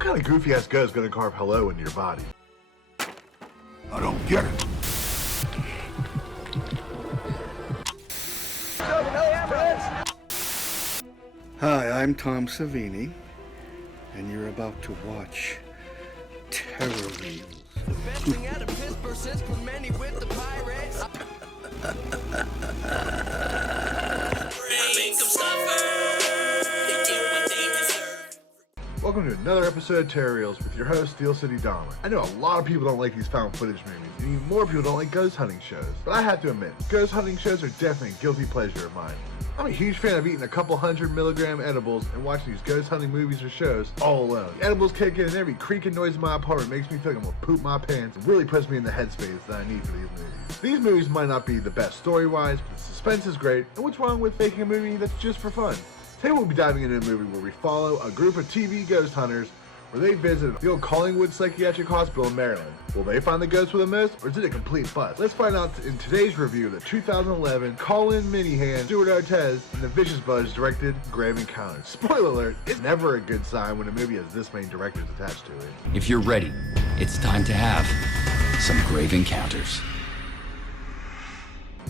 What kind of goofy ass ghost gonna carve hello into your body? I don't get it. Hi, I'm Tom Savini, and you're about to watch Terror Reels. Welcome to another episode of Terror Reels with your host, Steel City Dahn. I know a lot of people don't like these found footage movies, and even more people don't like ghost hunting shows. But I have to admit, ghost hunting shows are definitely a guilty pleasure of mine. I'm a huge fan of eating a couple 100-milligram edibles and watching these ghost hunting movies or shows all alone. The edibles kick in and every creaking noise in my apartment makes me feel like I'm gonna poop my pants and really puts me in the headspace that I need for these movies. These movies might not be the best story-wise, but the suspense is great, and what's wrong with making a movie that's just for fun? Today we'll be diving into a movie where we follow a group of TV ghost hunters where they visit the old Collingwood Psychiatric Hospital in Maryland. Will they find the ghost with a most, or is it a complete bust? Let's find out in today's review of the 2011 Call-In Minihan, Stuart Artez, and the Vicious Brothers directed Grave Encounters. Spoiler alert, it's never a good sign when a movie has this many directors attached to it. If you're ready, it's time to have some grave encounters.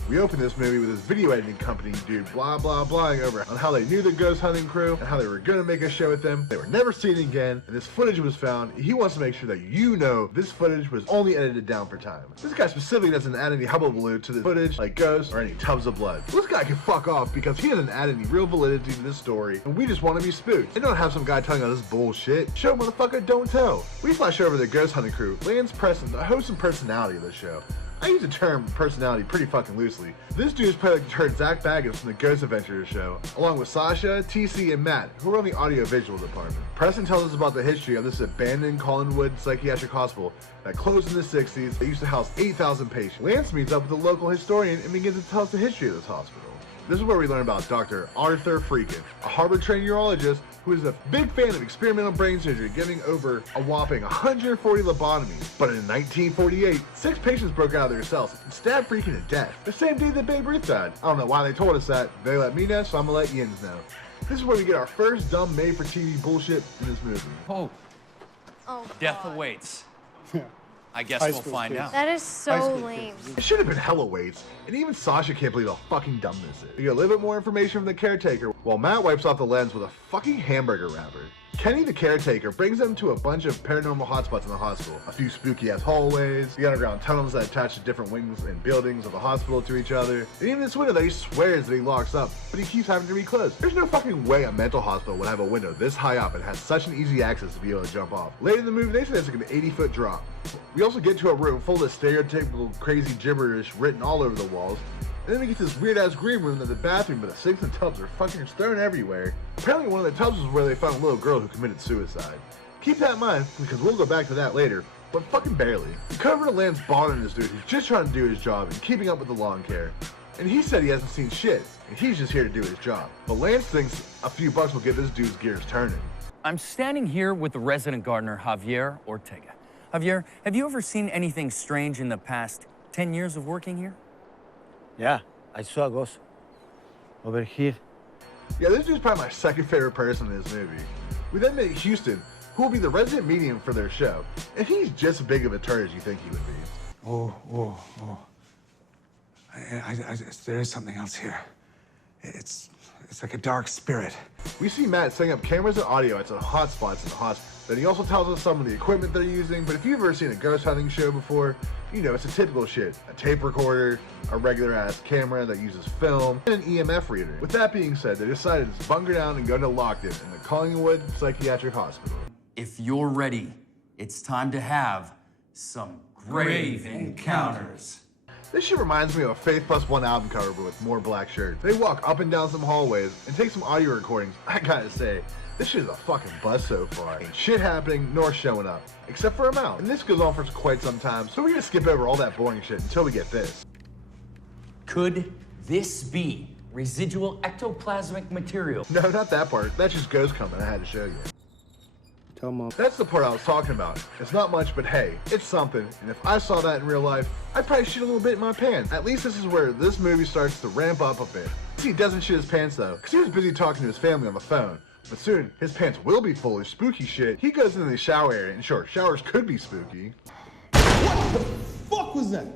We open this movie with this video editing company dude blah blahing over on how they knew the ghost hunting crew and how they were gonna make a show with them. They were never seen again, and this footage was found. He wants to make sure that you know this footage was only edited down for time. This guy specifically doesn't add any hullabaloo to the footage like ghosts or any tubs of blood. This guy can fuck off because he doesn't add any real validity to this story, and we just want to be spooked. They don't have some guy telling us this bullshit. Show motherfucker, don't tell. We flash over the ghost hunting crew. Lance Preston, the host and personality of the show. I use the term personality pretty fucking loosely. This dude is played like the turd Zach Baggins from the Ghost Adventures show, along with Sasha, TC, and Matt, who are on the audio-visual department. Preston tells us about the history of this abandoned Collingwood Psychiatric Hospital that closed in the 60s. They used to house 8,000 patients. Lance meets up with a local historian and begins to tell us the history of this hospital. This is where we learn about Dr. Arthur Freakin, a Harvard-trained urologist who is a big fan of experimental brain surgery, giving over a whopping 140 lobotomies. But in 1948, 6 patients broke out of their cells and stabbed Freakin to death, the same day that Babe Ruth died. I don't know why they told us that. They let me know, so I'm gonna let Yins know. This is where we get our first dumb made-for-TV bullshit in this movie. Oh, death God. awaits. Yeah. I guess High we'll school find kids. out. That is High so school lame. kids. It should have been hella weights, and even Sasha can't believe how fucking dumb this is. We get a little bit more information from the caretaker, while Matt wipes off the lens with a fucking hamburger wrapper. Kenny, the caretaker, brings them to a bunch of paranormal hotspots in the hospital. A few spooky-ass hallways, the underground tunnels that attach the different wings and buildings of the hospital to each other, and even this window that he swears that he locks up, but he keeps having to reclose. There's no fucking way a mental hospital would have a window this high up and has such an easy access to be able to jump off. Later in the movie, they say it's like an 80-foot drop. We also get to a room full of stereotypical crazy gibberish written all over the walls. And then we get to this weird-ass green room that the bathroom, but the sinks and tubs are fucking thrown everywhere. Apparently one of the tubs was where they found a little girl who committed suicide. Keep that in mind, because we'll go back to that later, but fucking barely. We cover to Lance bothering this dude who's just trying to do his job and keeping up with the lawn care. And he said he hasn't seen shit, and he's just here to do his job. But Lance thinks a few bucks will get this dude's gears turning. I'm standing here with the resident gardener, Javier Ortega. Javier, have you ever seen anything strange in the past 10 years of working here? Yeah, I saw a ghost over here. Yeah, this dude's probably my second favorite person in this movie. We then meet Houston, who will be the resident medium for their show, and he's just as big of a turd as you think he would be. Oh. There is something else here. It's like a dark spirit. We see Matt setting up cameras and audio at some hotspots in the hospital. Then he also tells us some of the equipment they're using, but if you've ever seen a ghost hunting show before, you know it's a typical shit. A tape recorder, a regular ass camera that uses film, and an EMF reader. With that being said, they decided to bunker down and go to locked-in in the Collingwood Psychiatric Hospital. If you're ready, it's time to have some grave encounters. This shit reminds me of a Faith Plus One album cover, but with more black shirts. They walk up and down some hallways and take some audio recordings. I gotta say, this shit is a fucking buzz so far. Ain't shit happening nor showing up, except for a mouth. And this goes on for quite some time, so we're gonna skip over all that boring shit until we get this. Could this be residual ectoplasmic material? No, not that part. That's just ghost coming. I had to show you. Tell Mom. That's the part I was talking about. It's not much, but hey, it's something. And if I saw that in real life, I'd probably shit a little bit in my pants. At least this is where this movie starts to ramp up a bit. He doesn't shit his pants though, because he was busy talking to his family on the phone, But soon, his pants will be full of spooky shit. He goes into the shower area, and sure, showers could be spooky. What the fuck was that?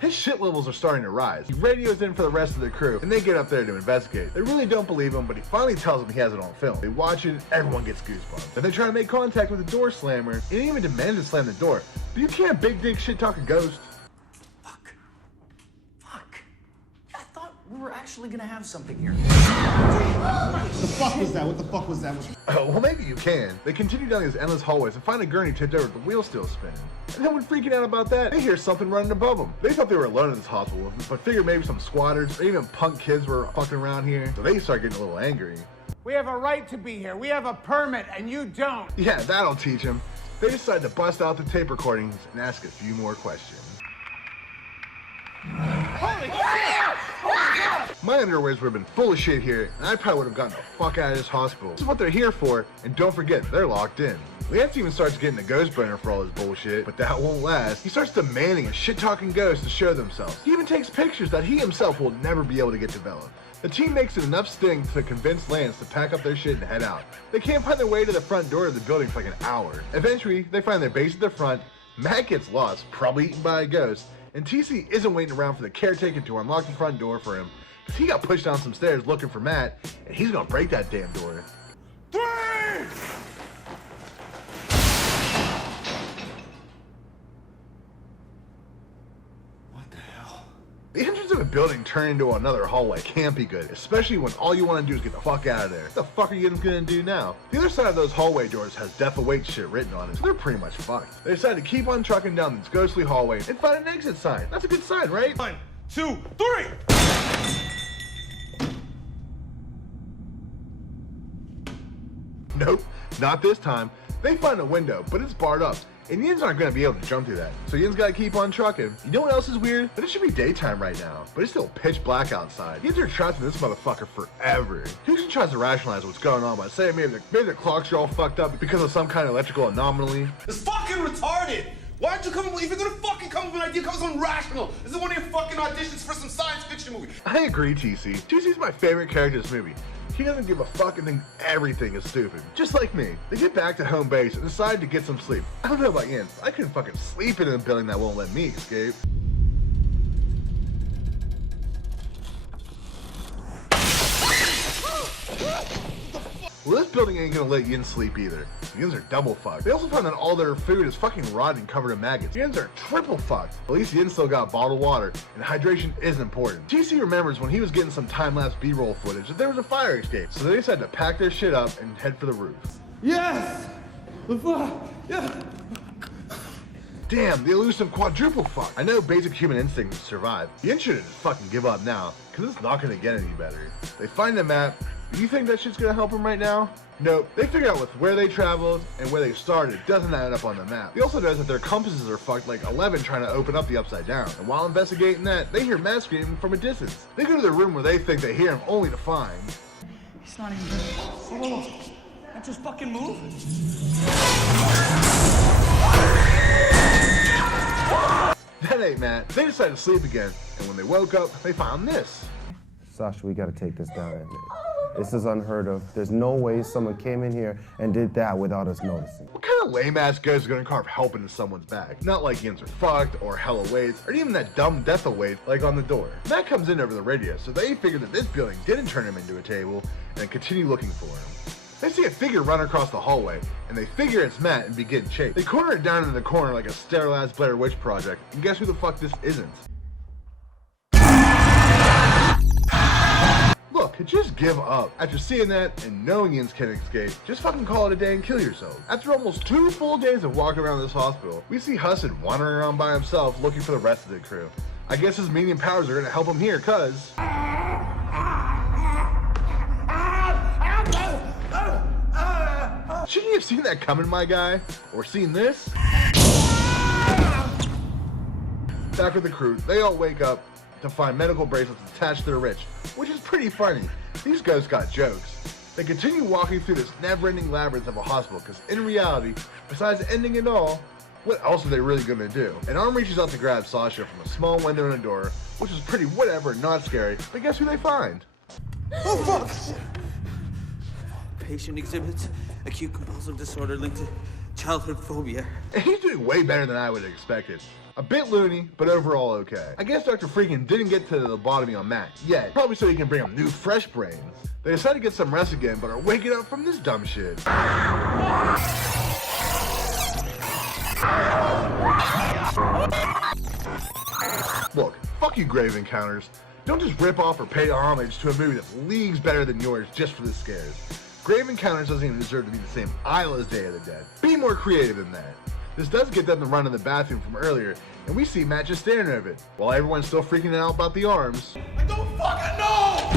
His shit levels are starting to rise. He radios in for the rest of the crew, and they get up there to investigate. They really don't believe him, but he finally tells them he has it on film. They watch it, everyone gets goosebumps. Then they try to make contact with the door slammer, and even demand to slam the door. But you can't big dick shit talk a ghost. Fuck. I thought we were actually gonna have something here. What the fuck was that? What the fuck was that? Oh, well, maybe you can. They continue down these endless hallways and find a gurney tipped over with the wheel still spinning. And then when freaking out about that, they hear something running above them. They thought they were alone in this hospital, but figured maybe some squatters or even punk kids were fucking around here. So they start getting a little angry. We have a right to be here. We have a permit, and you don't. Yeah, that'll teach them. They decide to bust out the tape recordings and ask a few more questions. Holy shit! My underwears would have been full of shit here, and I probably would have gotten the fuck out of this hospital. This is what they're here for, and don't forget, they're locked in. Lance even starts getting the ghost boner for all his bullshit, but that won't last. He starts demanding a shit-talking ghost to show themselves. He even takes pictures that he himself will never be able to get developed. The team makes it enough sting to convince Lance to pack up their shit and head out. They can't find their way to the front door of the building for like an hour. Eventually, they find their base at the front, Matt gets lost, probably eaten by a ghost, and TC isn't waiting around for the caretaker to unlock the front door for him, because he got pushed down some stairs looking for Matt, and he's gonna break that damn door. 3! The entrance of a building turned into another hallway can't be good, especially when all you want to do is get the fuck out of there. What the fuck are you gonna do now? The other side of those hallway doors has death awaits shit written on it, so they're pretty much fucked. They decide to keep on trucking down this ghostly hallway and find an exit sign. That's a good sign, right? 1, 2, 3! Nope, not this time. They find a window, but it's barred up. And Yin's aren't going to be able to jump through that. So Yin's got to keep on trucking. You know what else is weird? That it should be daytime right now, but it's still pitch black outside. Yin's are trapped in this motherfucker forever. Houston tries to rationalize what's going on by saying maybe the clocks are all fucked up because of some kind of electrical anomaly. It's fucking retarded! Why don't you come, if you're gonna fucking come with an idea, come with something rational. This is one of your fucking auditions for some science fiction movie. I agree, TC. TC's my favorite character in this movie. He doesn't give a fuck and thinks everything is stupid. Just like me. They get back to home base and decide to get some sleep. I don't know about Yin, I couldn't fucking sleep in a building that won't let me escape. Well, this building ain't gonna let Yin sleep either. Yins are double fucked. They also find that all their food is fucking rotten and covered in maggots. Yins are triple fucked. At least Yin still got bottled water, and hydration is important. TC remembers when he was getting some time-lapse B-roll footage that there was a fire escape, so they decided to pack their shit up and head for the roof. Yes! The fuck! Yeah! Damn, the elusive quadruple fuck. I know basic human instinct to survive. Yin should just fucking give up now, because it's not gonna get any better. They find the map. You think that shit's gonna help them right now? Nope. They figure out with where they traveled and where they started doesn't add up on the map. They also notice that their compasses are fucked like 11 trying to open up the upside down. And while investigating that, they hear Matt screaming from a distance. They go to the room where they think they hear him only to find... He's not even good. Oh, that just fucking moved. That ain't Matt. They decide to sleep again, and when they woke up, they found this. Sasha, we gotta take this down. This is unheard of. There's no way someone came in here and did that without us noticing. What kind of lame-ass ghost is gonna carve help into someone's back? Not like Yins are fucked, or hella waits, or even that dumb death await like on the door. Matt comes in over the radio, so they figure that this building didn't turn him into a table, and continue looking for him. They see a figure run across the hallway, and they figure it's Matt and begin chase. They corner it down in the corner like a sterile-ass Blair Witch Project, and guess who the fuck this isn't? Look, just give up. After seeing that and knowing Yins can't escape, just fucking call it a day and kill yourself. After almost 2 full days of walking around this hospital, we see Hassan wandering around by himself looking for the rest of the crew. I guess his medium powers are gonna help him here, cuz... Shouldn't you have seen that coming, my guy? Or seen this? Back with the crew, they all wake up to find medical bracelets attached to their wrist, which is pretty funny. These guys got jokes. They continue walking through this never-ending labyrinth of a hospital, because in reality, besides ending it all, what else are they really gonna do? An arm reaches out to grab Sasha from a small window in a door, which is pretty whatever, not scary, but guess who they find? Oh fuck! patient exhibits acute compulsive disorder linked to childhood phobia. And he's doing way better than I would have expected. A bit loony, but overall okay. I guess Dr. Freakin didn't get to the lobotomy on Matt yet, probably so he can bring him new, fresh brains. They decide to get some rest again, but are waking up from this dumb shit. Look, fuck you, Grave Encounters. Don't just rip off or pay homage to a movie that's leagues better than yours just for the scares. Grave Encounters doesn't even deserve to be the same aisle as Day of the Dead. Be more creative than that. This does get them to run in the bathroom from earlier, and we see Matt just staring over it, while everyone's still freaking out about the arms. I don't fucking know!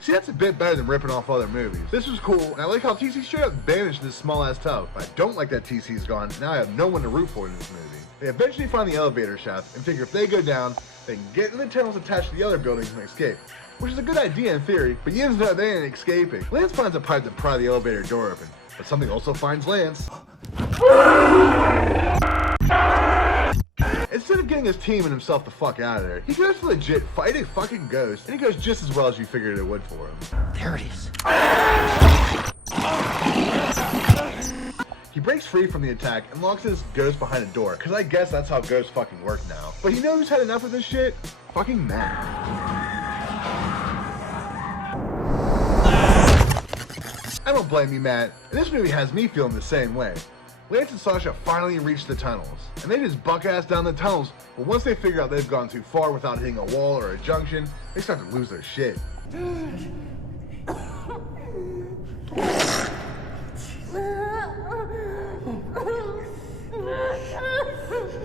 See, that's a bit better than ripping off other movies. This was cool, and I like how TC straight up vanished in this small-ass tub. But I don't like that TC's gone, now I have no one to root for in this movie. They eventually find the elevator shaft, and figure if they go down, they can get in the tunnels attached to the other buildings and escape. Which is a good idea in theory, but Yins know they ain't escaping. Lance finds a pipe to pry the elevator door open, but something also finds Lance. Instead of getting his team and himself the fuck out of there, he goes to legit fight a fucking ghost, and he goes just as well as you figured it would for him. There it is. He breaks free from the attack and locks his ghost behind a door, cause I guess that's how ghosts fucking work now. But you know who's had enough of this shit? Fucking Matt. I don't blame you, Matt, and this movie has me feeling the same way. Lance and Sasha finally reach the tunnels, and they just buck ass down the tunnels, but once they figure out they've gone too far without hitting a wall or a junction, they start to lose their shit.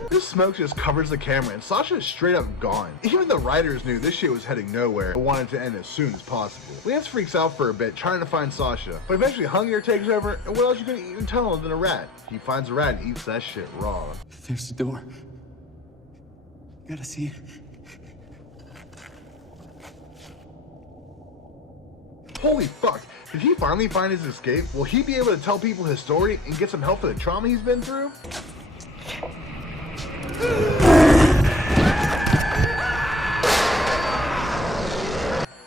This smoke just covers the camera, and Sasha is straight up gone. Even the writers knew this shit was heading nowhere, but wanted to end as soon as possible. Lance freaks out for a bit, trying to find Sasha, but eventually hunger takes over, and what else you gonna eat in tunnel than a rat? He finds a rat and eats that shit raw. There's the door. You gotta see it. Holy fuck, did he finally find his escape? Will he be able to tell people his story and get some help for the trauma he's been through?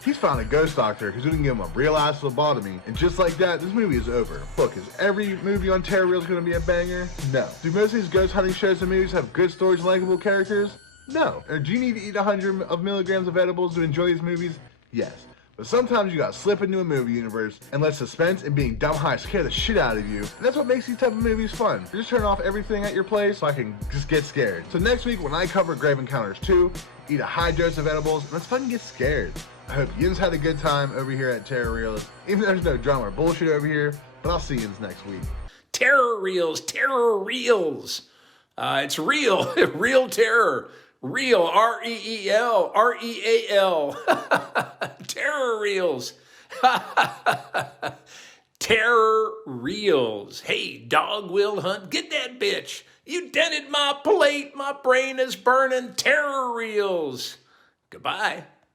He's found a ghost doctor who's gonna give him a real ass lobotomy, and just like that, this movie is over. Look, is every movie on Terror Reels gonna be a banger? No. Do most of these ghost hunting shows and movies have good stories and likable characters? No. Or do you need to eat 100 milligrams of edibles to enjoy these movies? Yes. But sometimes you gotta slip into a movie universe and let suspense and being dumb high scare the shit out of you. And that's what makes these type of movies fun. Just turn off everything at your place so I can just get scared. So next week when I cover Grave Encounters 2, eat a high dose of edibles, and let's fucking get scared. I hope Yins had a good time over here at Terror Reels. Even though there's no drama or bullshit over here, but I'll see Yins next week. Terror Reels, Terror Reels. It's real, real terror. Real, R-E-E-L, R-E-A-L. Terror Reels. Terror Reels. Hey, dog will hunt. Get that bitch. You dented my plate. My brain is burning. Terror Reels. Goodbye.